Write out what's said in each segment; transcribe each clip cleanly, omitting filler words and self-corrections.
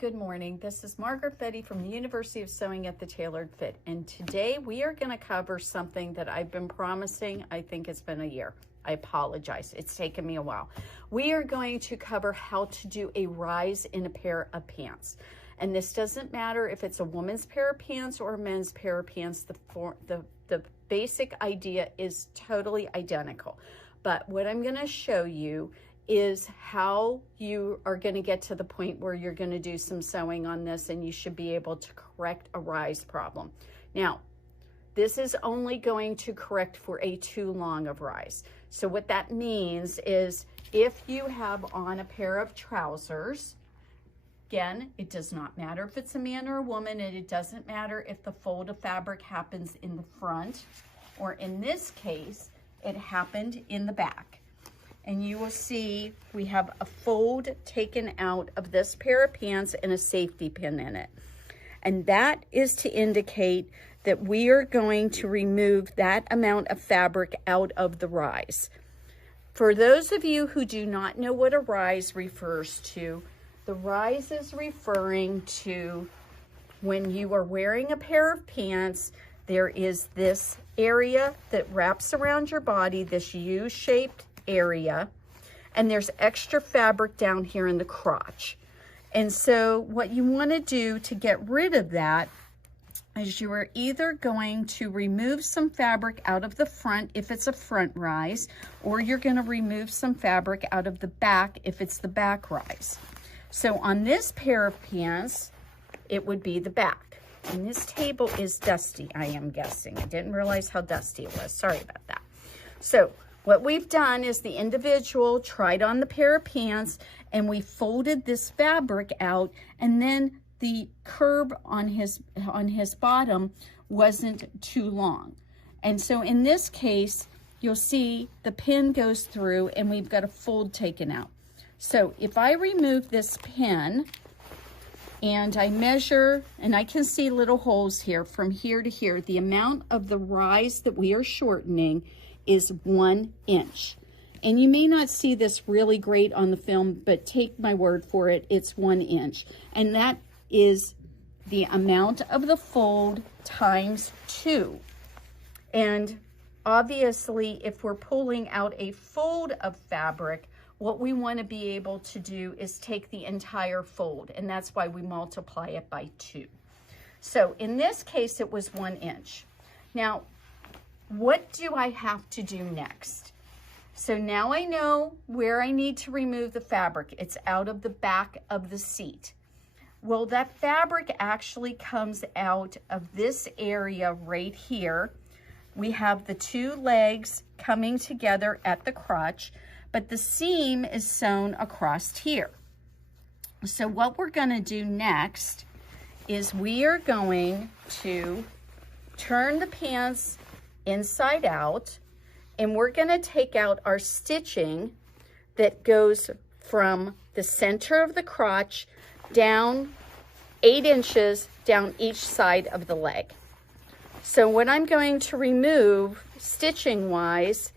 Good morning. This is Margaret Betty from the University of Sewing at the Tailored Fit, and today we are going to cover something that I've been promising. I think it's been a year. I apologize. It's taken me a while. We are going to cover how to do a rise in a pair of pants. And this doesn't matter if it's a woman's pair of pants or a men's pair of pants. The basic idea is totally identical. But what I'm going to show you is how you are going to get to the point where you're going to do some sewing on this and you should be able to correct a rise problem. Now, this is only going to correct for a too long of rise. So what that means is if you have on a pair of trousers, again, it does not matter if it's a man or a woman, and it doesn't matter if the fold of fabric happens in the front, or in this case, it happened in the back. And you will see we have a fold taken out of this pair of pants and a safety pin in it. And that is to indicate that we are going to remove that amount of fabric out of the rise. For those of you who do not know what a rise refers to, the rise is referring to when you are wearing a pair of pants, there is this area that wraps around your body, this U-shaped area, and there's extra fabric down here in the crotch. And so what you want to do to get rid of that is you are either going to remove some fabric out of the front if it's a front rise, or you're going to remove some fabric out of the back if it's the back rise. So on this pair of pants, it would be the back. And this table is dusty, I am guessing. I didn't realize how dusty it was. Sorry about that. So what we've done is the individual tried on the pair of pants and we folded this fabric out, and then the curve on his bottom wasn't too long. And so in this case, you'll see the pin goes through and we've got a fold taken out. So if I remove this pin and I measure, and I can see little holes here from here to here, the amount of the rise that we are shortening is 1 inch. And you may not see this really great on the film, but take my word for it, it's 1 inch. And that is the amount of the fold times 2. And obviously, if we're pulling out a fold of fabric, what we want to be able to do is take the entire fold, and that's why we multiply it by 2. So in this case, it was 1 inch. Now, what do I have to do next? So now I know where I need to remove the fabric. It's out of the back of the seat. Well, that fabric actually comes out of this area right here. We have the 2 legs coming together at the crotch, but the seam is sewn across here. So what we're going to do next is we are going to turn the pants inside out, and we're going to take out our stitching that goes from the center of the crotch down 8 inches down each side of the leg. So what I'm going to remove stitching wise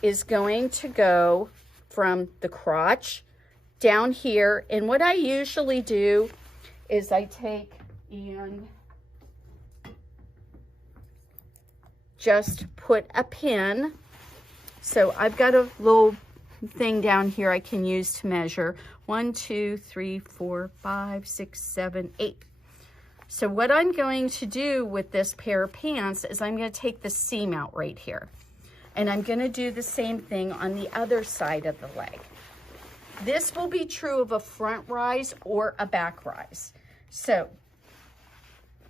is going to go from the crotch down here, and what I usually do is I take and just put a pin. So I've got a little thing down here I can use to measure 1, 2, 3, 4, 5, 6, 7, 8. So what I'm going to do with this pair of pants is I'm going to take the seam out right here, and I'm going to do the same thing on the other side of the leg. This will be true of a front rise or a back rise. So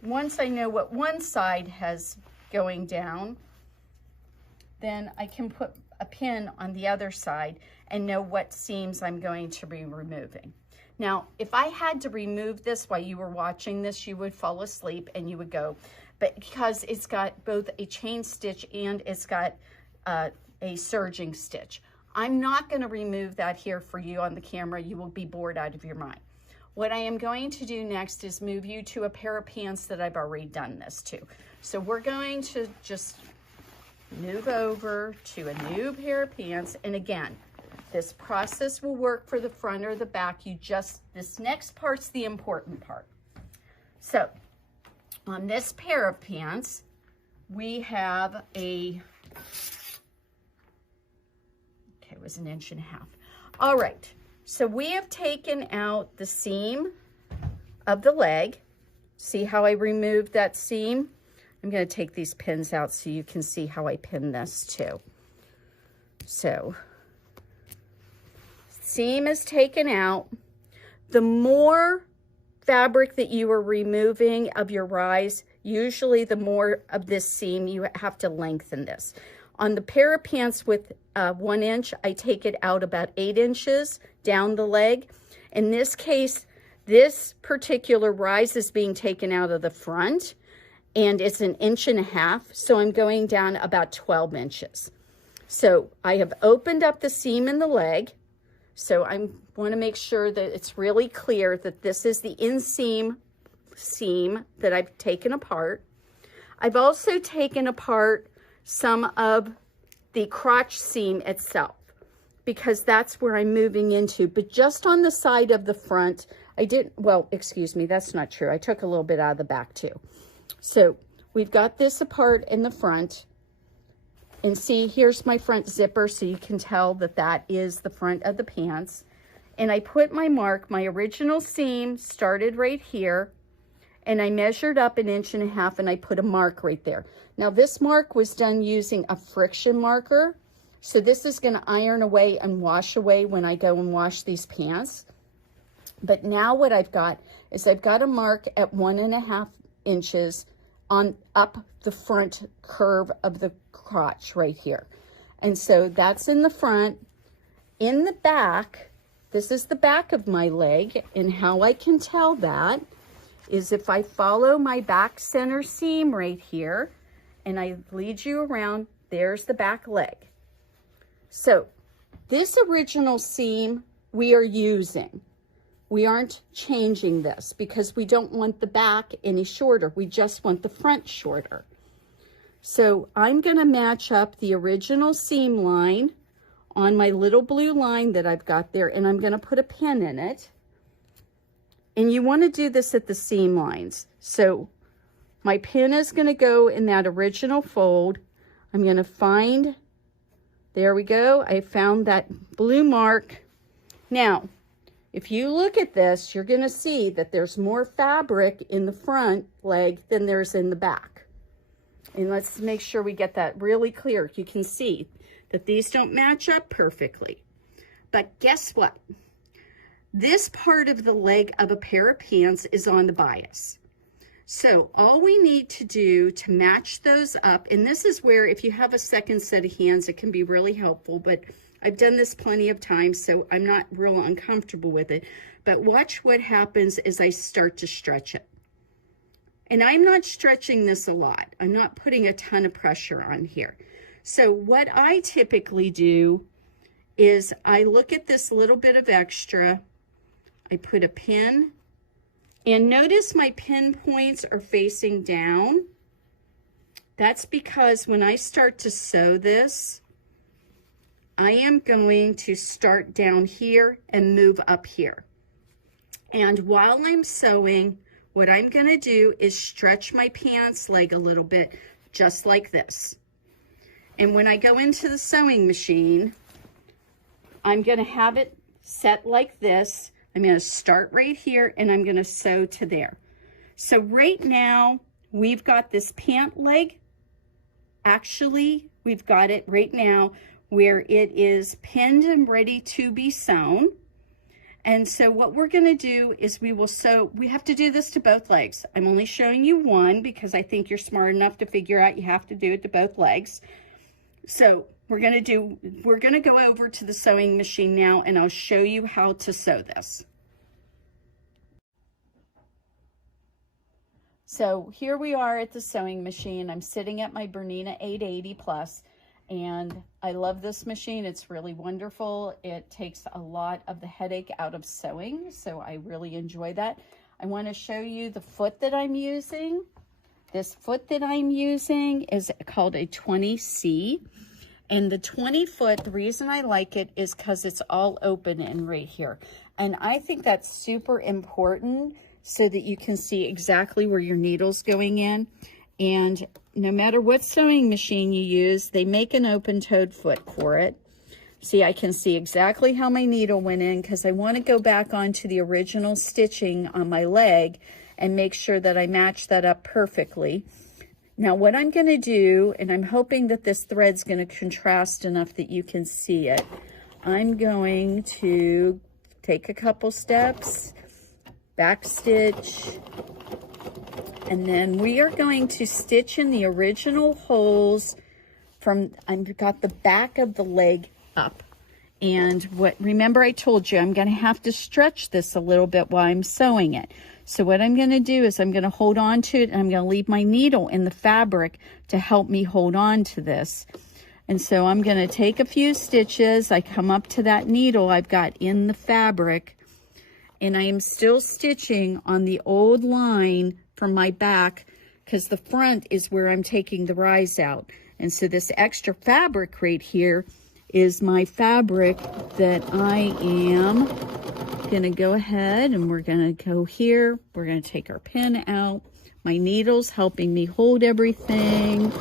once I know what one side has going down, then I can put a pin on the other side and know what seams I'm going to be removing. Now, if I had to remove this while you were watching this, you would fall asleep and you would go, but because it's got both a chain stitch and it's got a serging stitch, I'm not going to remove that here for you on the camera. You will be bored out of your mind. What I am going to do next is move you to a pair of pants that I've already done this to. So we're going to just move over to a new pair of pants. And again, This process will work for the front or the back. This next part's the important part. So on this pair of pants, we have it was 1.5 inches. All right, so we have taken out the seam of the leg. See how I removed that seam? I'm going to take these pins out so you can see how I pin this too. So seam is taken out. The more fabric that you are removing of your rise, usually the more of this seam you have to lengthen this. On the pair of pants with 1 inch, I take it out about 8 inches down the leg. In this case, this particular rise is being taken out of the front, and it's 1.5 inches, so I'm going down about 12 inches. So I have opened up the seam in the leg. So I want to make sure that it's really clear that this is the inseam seam that I've taken apart. I've also taken apart some of the crotch seam itself because that's where I'm moving into. But just on the side of the front, well, excuse me, that's not true. I took a little bit out of the back too. So we've got this apart in the front. And see, here's my front zipper, so you can tell that that is the front of the pants. And I put my mark, my original seam started right here, and I measured up 1.5 inches, and I put a mark right there. Now this mark was done using a friction marker, so this is going to iron away and wash away when I go and wash these pants. But now what I've got is I've got a mark at 1.5 inches on up the front curve of the crotch right here. And so that's in the front. In the back, this is the back of my leg, and how I can tell that is if I follow my back center seam right here and I lead you around, there's the back leg. So this original seam we are using. We aren't changing this because we don't want the back any shorter. We just want the front shorter. So I'm going to match up the original seam line on my little blue line that I've got there, and I'm going to put a pin in it. And you want to do this at the seam lines. So my pin is going to go in that original fold. I'm going to find, there we go. I found that blue mark. Now, if you look at this, you're going to see that there's more fabric in the front leg than there's in the back. And let's make sure we get that really clear. You can see that these don't match up perfectly. But guess what? This part of the leg of a pair of pants is on the bias. So all we need to do to match those up, and this is where if you have a second set of hands, it can be really helpful, but I've done this plenty of times, so I'm not real uncomfortable with it. But watch what happens as I start to stretch it. And I'm not stretching this a lot. I'm not putting a ton of pressure on here. So what I typically do is I look at this little bit of extra, I put a pin, and notice my pin points are facing down. That's because when I start to sew this, I am going to start down here and move up here. And while I'm sewing, what I'm going to do is stretch my pants leg a little bit, just like this. And when I go into the sewing machine, I'm going to have it set like this. I'm going to start right here, and I'm going to sew to there. So right now, we've got this pant leg. Actually, we've got it right now where it is pinned and ready to be sewn. And so what we're going to do is we will sew. We have to do this to both legs. I'm only showing you one because I think you're smart enough to figure out you have to do it to both legs. So we're going to go over to the sewing machine now, and I'll show you how to sew this. So here we are at the sewing machine. I'm sitting at my Bernina 880 Plus. And I love this machine. It's really wonderful. It takes a lot of the headache out of sewing, so I really enjoy that. I want to show you the foot that I'm using. This foot that I'm using is called a 20C, And the 20 foot, the reason I like it is because it's all open in right here. And I think that's super important so that you can see exactly where your needle's going in. And no matter what sewing machine you use, they make an open-toed foot for it. See, I can see exactly how my needle went in because I want to go back onto the original stitching on my leg and make sure that I match that up perfectly. Now what I'm going to do, and I'm hoping that this thread's going to contrast enough that you can see it, I'm going to take a couple steps, back stitch, and then we are going to stitch in the original holes from, I've got the back of the leg up. And remember I told you I'm going to have to stretch this a little bit while I'm sewing it. So what I'm going to do is I'm going to hold on to it, and I'm going to leave my needle in the fabric to help me hold on to this. And so I'm going to take a few stitches. I come up to that needle I've got in the fabric, and I am still stitching on the old line from my back because the front is where I'm taking the rise out. And so this extra fabric right here is my fabric that I am going to go ahead and we're going to go here. We're going to take our pin out. My needle's helping me hold everything.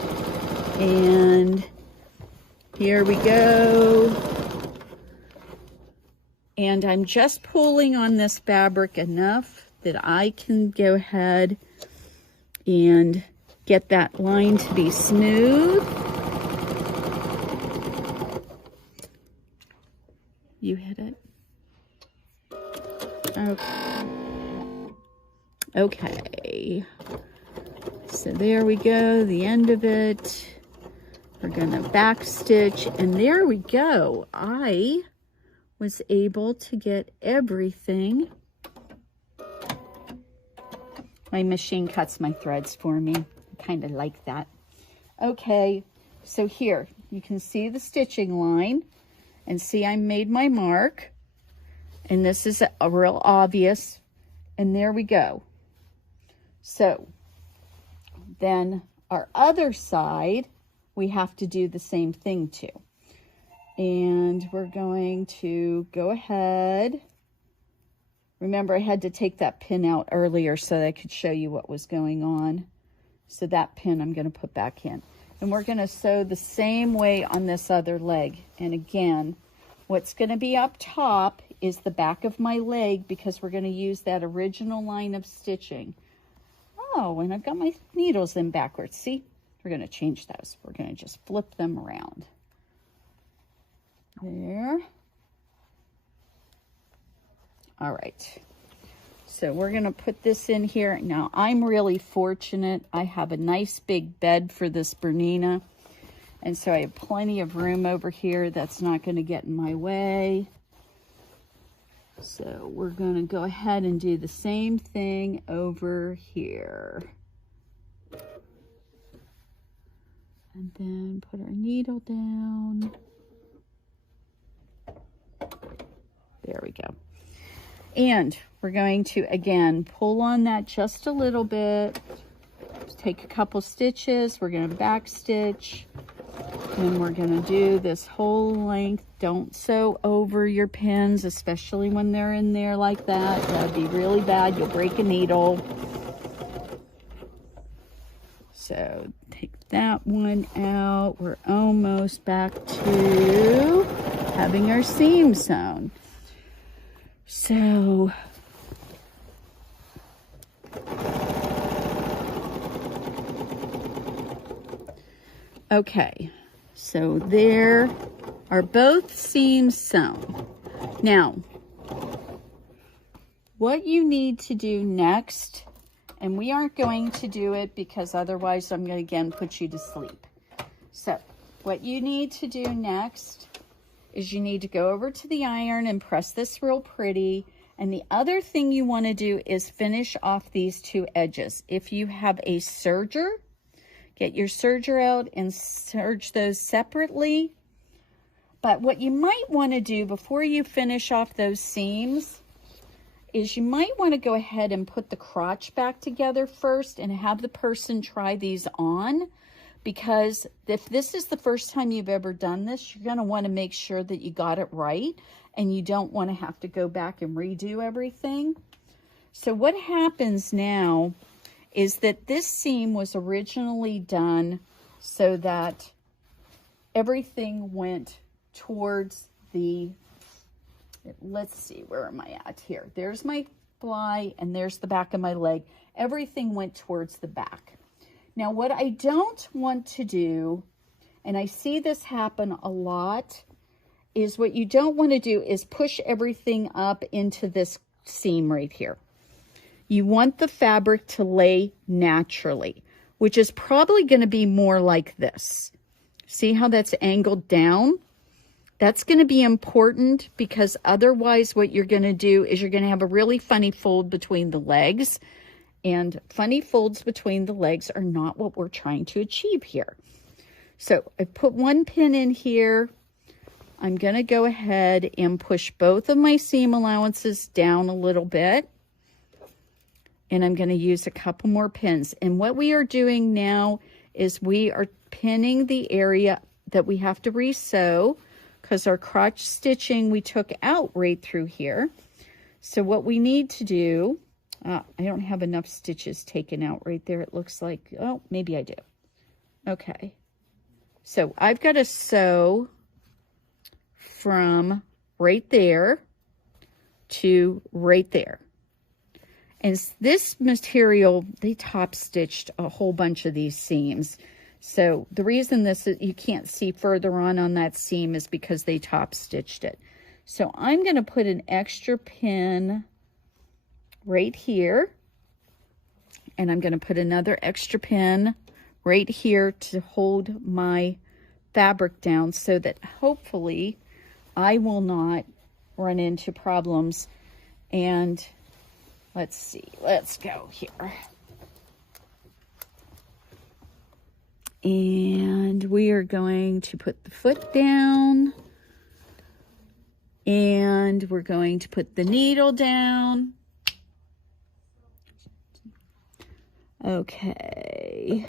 And here we go. And I'm just pulling on this fabric enough that I can go ahead and get that line to be smooth. You hit it. Okay. Okay. So there we go, the end of it. We're gonna back stitch, and there we go. I was able to get everything. My machine cuts my threads for me. I kind of like that. Okay, so here you can see the stitching line, and see I made my mark, and this is a real obvious, and there we go. So then our other side, we have to do the same thing too. And we're going to go ahead. Remember, I had to take that pin out earlier so that I could show you what was going on. So that pin I'm going to put back in. And we're going to sew the same way on this other leg. And again, what's going to be up top is the back of my leg because we're going to use that original line of stitching. Oh, and I've got my needles in backwards. See, we're going to change those. We're going to just flip them around. There. All right, so we're gonna put this in here. Now, I'm really fortunate. I have a nice big bed for this Bernina, and so I have plenty of room over here that's not gonna get in my way. So we're gonna go ahead and do the same thing over here. And then put our needle down. There we go. And we're going to, again, pull on that just a little bit. Take a couple stitches. We're going to back stitch. And we're going to do this whole length. Don't sew over your pins, especially when they're in there like that. That would be really bad. You'll break a needle. So take that one out. We're almost back to having our seam sewn. So, okay, so there are both seams sewn. Now, what you need to do next, and we aren't going to do it because otherwise I'm going to again put you to sleep. So, what you need to do next is you need to go over to the iron and press this real pretty. And the other thing you want to do is finish off these two edges. If you have a serger, get your serger out and serge those separately. But what you might want to do before you finish off those seams is you might want to go ahead and put the crotch back together first and have the person try these on, because if this is the first time you've ever done this, you're going to want to make sure that you got it right, and you don't want to have to go back and redo everything. So what happens now is that this seam was originally done so that everything went towards the, let's see, where am I at here? There's my fly and there's the back of my leg. Everything went towards the back. Now what I don't want to do, and I see this happen a lot, is what you don't want to do is push everything up into this seam right here. You want the fabric to lay naturally, which is probably going to be more like this. See how that's angled down? That's going to be important, because otherwise what you're going to do is you're going to have a really funny fold between the legs, and funny folds between the legs are not what we're trying to achieve here. So I put one pin in here. I'm going to go ahead and push both of my seam allowances down a little bit. And I'm going to use a couple more pins. And what we are doing now is we are pinning the area that we have to resew, because our crotch stitching we took out right through here. So what we need to do, I don't have enough stitches taken out right there. It looks like, oh, maybe I do. Okay. So I've got to sew from right there to right there. And this material, they top stitched a whole bunch of these seams. So the reason this is, you can't see further on that seam is because they top stitched it. So I'm going to put an extra pin right here. And I'm going to put another extra pin right here to hold my fabric down, so that hopefully I will not run into problems. And let's see, let's go here. And we are going to put the foot down, and we're going to put the needle down. Okay.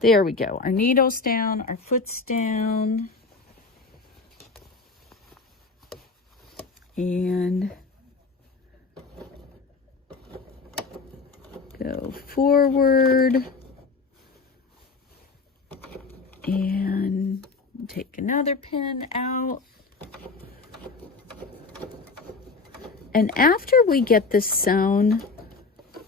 There we go. Our needle's down, our foot's down. And go forward. And take another pin out. And after we get this sewn,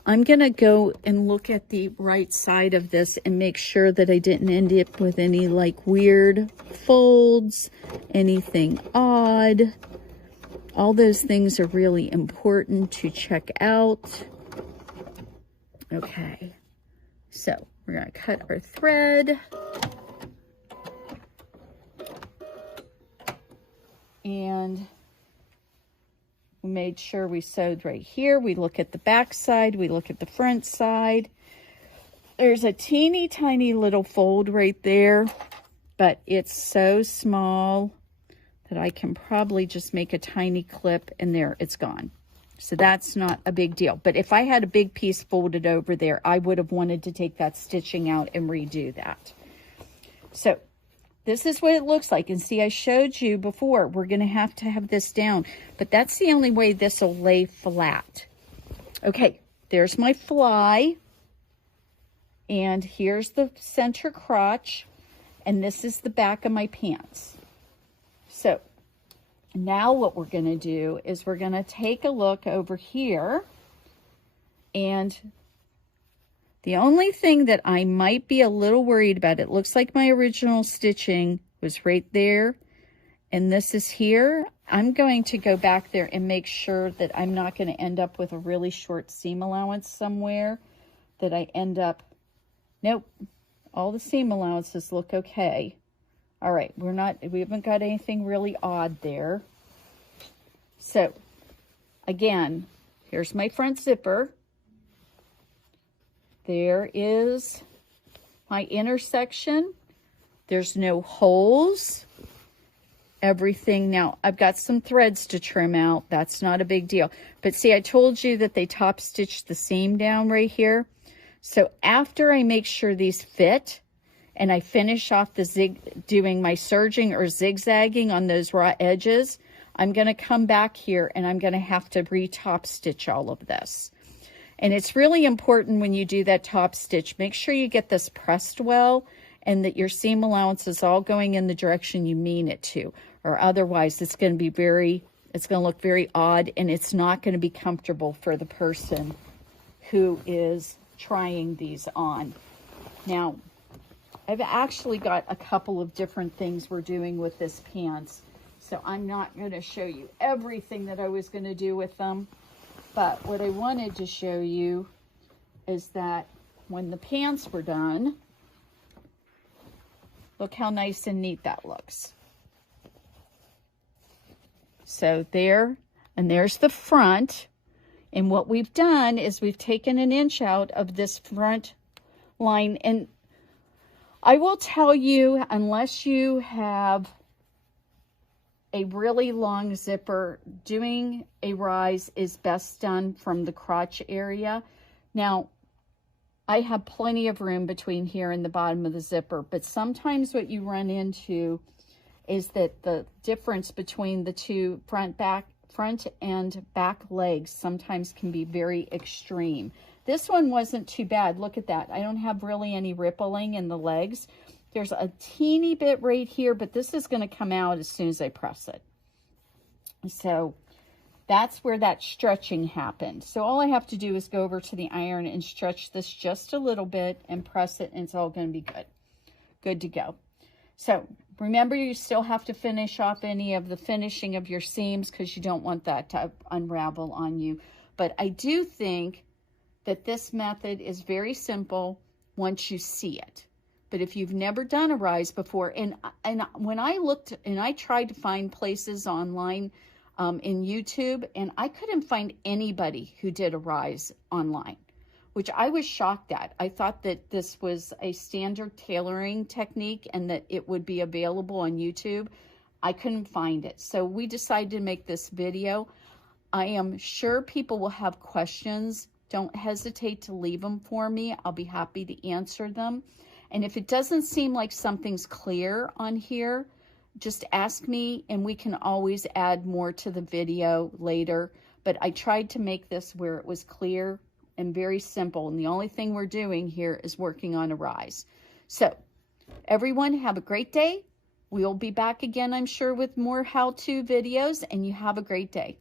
I'm going to go and look at the right side of this and make sure that I didn't end up with any like weird folds, anything odd. All those things are really important to check out. Okay, so we're going to cut our thread. And we made sure we sewed right here. We look at the back side. We look at the front side. There's a teeny tiny little fold right there, but it's so small that I can probably just make a tiny clip, and there, it's gone. So that's not a big deal. But if I had a big piece folded over there, I would have wanted to take that stitching out and redo that. So this is what it looks like. And see, I showed you before, we're going to have this down, but that's the only way this will lay flat. Okay, there's my fly. And here's the center crotch. And this is the back of my pants. So now what we're going to do is we're going to take a look over here. And the only thing that I might be a little worried about, it looks like my original stitching was right there, and this is here. I'm going to go back there and make sure that I'm not going to end up with a really short seam allowance somewhere, that I end up, nope, all the seam allowances look okay. All right, we haven't got anything really odd there. So again, here's my front zipper. There is my inner section. There's no holes. Everything. Now, I've got some threads to trim out. That's not a big deal. But see, I told you that they top stitched the seam down right here. So after I make sure these fit, and I finish off doing my serging or zigzagging on those raw edges, I'm going to come back here and I'm going to have to re-top stitch all of this. And it's really important when you do that top stitch, make sure you get this pressed well and that your seam allowance is all going in the direction you mean it to, or otherwise it's going to be it's going to look very odd, and it's not going to be comfortable for the person who is trying these on. Now, I've actually got a couple of different things we're doing with this pants, so I'm not going to show you everything that I was going to do with them. But what I wanted to show you is that when the pants were done, look how nice and neat that looks. So there, and there's the front. And what we've done is we've taken an inch out of this front line. And I will tell you, unless you have a really long zipper, doing a rise is best done from the crotch area. Now, I have plenty of room between here and the bottom of the zipper, but sometimes what you run into is that the difference between the two front and back legs sometimes can be very extreme. This one wasn't too bad. Look at that. I don't have really any rippling in the legs. There's a teeny bit right here, but this is going to come out as soon as I press it. So that's where that stretching happened. So all I have to do is go over to the iron and stretch this just a little bit and press it, and it's all going to be good. Good to go. So remember, you still have to finish off any of the finishing of your seams because you don't want that to unravel on you. But I do think that this method is very simple once you see it. But if you've never done a rise before, and when I looked and I tried to find places online in YouTube, and I couldn't find anybody who did a rise online, which I was shocked at. I thought that this was a standard tailoring technique and that it would be available on YouTube. I couldn't find it. So we decided to make this video. I am sure people will have questions. Don't hesitate to leave them for me. I'll be happy to answer them. And if it doesn't seem like something's clear on here, just ask me and we can always add more to the video later. But I tried to make this where it was clear and very simple. And the only thing we're doing here is working on a rise. So everyone have a great day. We'll be back again, I'm sure, with more how-to videos, and you have a great day.